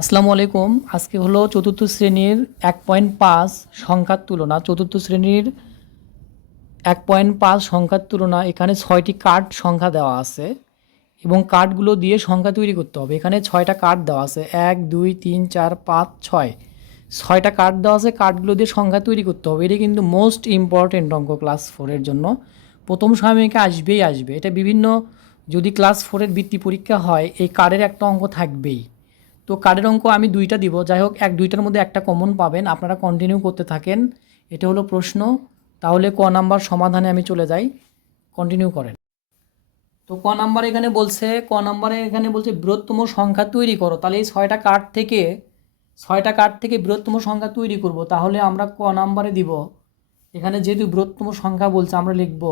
আসসালামু আলাইকুম। আজকে হলো চতুর্থ শ্রেণীর 1.5 সংখ্যার তুলনা। চতুর্থ শ্রেণীর 1.5 সংখ্যার তুলনা। এখানে 6টি কার্ড সংখ্যা দেওয়া আছে এবং কার্ডগুলো দিয়ে সংখ্যা তৈরি করতে হবে। এখানে 6টা কার্ড দেওয়া আছে, 1 2 3 4 5 6। 6টা কার্ড দেওয়া আছে, কার্ডগুলো দিয়ে সংখ্যা তৈরি করতে হবে। এটা কিন্তু মোস্ট ইম্পর্টেন্ট অঙ্ক ক্লাস 4-এর জন্য। প্রথম সাময়িকে আসবেই আসবে এটা। বিভিন্ন যদি ক্লাস 4-এর বৃত্তি পরীক্ষা হয়, এই কার্ডের একটা অঙ্ক থাকবেই। তো কার্ডের অঙ্ক আমি 2টা দিব, যাই হোক 2টার মধ্যে একটা কমন পাবেন। আপনারা কন্টিনিউ করতে থাকেন। এটা হলো প্রশ্ন। তাহলে ক নাম্বার সমাধানে আমি চলে যাই, কন্টিনিউ করেন। তো ক নাম্বারে এখানে বলছে বৃহত্তম সংখ্যা তৈরি করো। তাহলে এই 6টা কার্ড থেকে বৃহত্তম সংখ্যা তৈরি করব। তাহলে আমরা ক নাম্বারে দিব। এখানে যেহেতু বৃহত্তম সংখ্যা বলছে, আমরা লিখব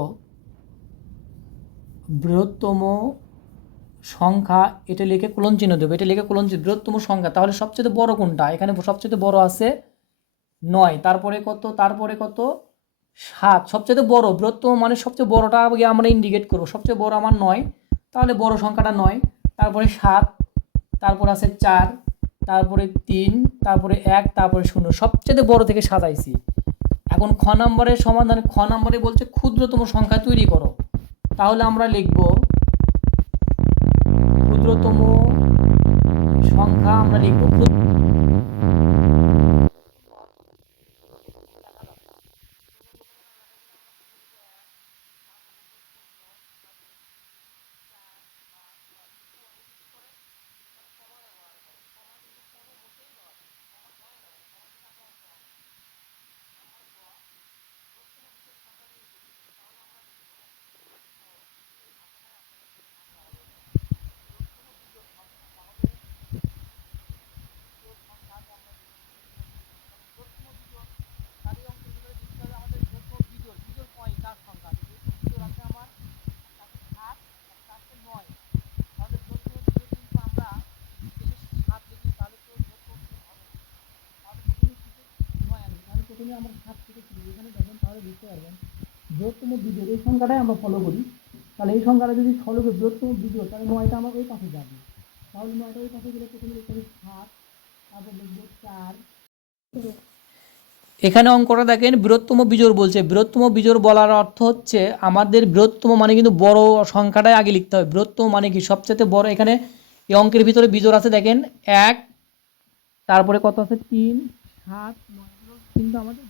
বৃহত্তম সংখ্যা। এটা লিখে কোলন চিহ্ন দেবো, এটা লিখে কোলন চিহ্ন। বৃহত্তম সংখ্যা তাহলে সবচেয়ে বড় কোনটা? এখানে সবচেয়ে বড় আছে 9, তারপরে কত 7। সবচেয়ে বড় বৃহত্তম মানে সবচেয়ে বড়টা আগে আমরা ইন্ডিকেট করব। সবচেয়ে বড় আমার 9, তাহলে বড় সংখ্যাটা 9, তারপরে 7, তারপর আছে 4, তারপরে 3, তারপরে 1, তারপরে 0। সবচেয়ে বড় থেকে সাজাইছি। এখন খ নম্বরের সমাধান। খ নম্বরে বলছে ক্ষুদ্রতম সংখ্যা তৈরি করো। তাহলে আমরা লিখব ক্ষুদ্রতম সংখ্যা। আমরা লিখব আমরা 7 থেকে শুরু। এখানে দেখেন তাহলে বুঝতে পারবেন বৃহত্তম বিজোড় এই সংখ্যাটাই আমরা ফলো করি। তাহলে এই সংখ্যাটা যদি ফলো করি বৃহত্তম বিজোড়, তাহলে 9টা আমার ওই পাশে যাবে। তাহলে 9টা ওই পাশে গেলে প্রথমে লিখতে হবে 7, তারপর লিখবো 4। এখানে অঙ্কটা দেখেন বৃহত্তম বিজোড় বলছে। বৃহত্তম বিজোড় বলার অর্থ হচ্ছে আমাদের বৃহত্তম মানে কিন্তু বড় সংখ্যাটাই আগে লিখতে হবে। বৃহত্তম মানে কি? সবচেয়ে বড়। এখানে এই অঙ্কের ভিতরে বিজোড় আছে দেখেন 1, তারপরে কত আছে 3, 7, 9, কিন্তু আমাদের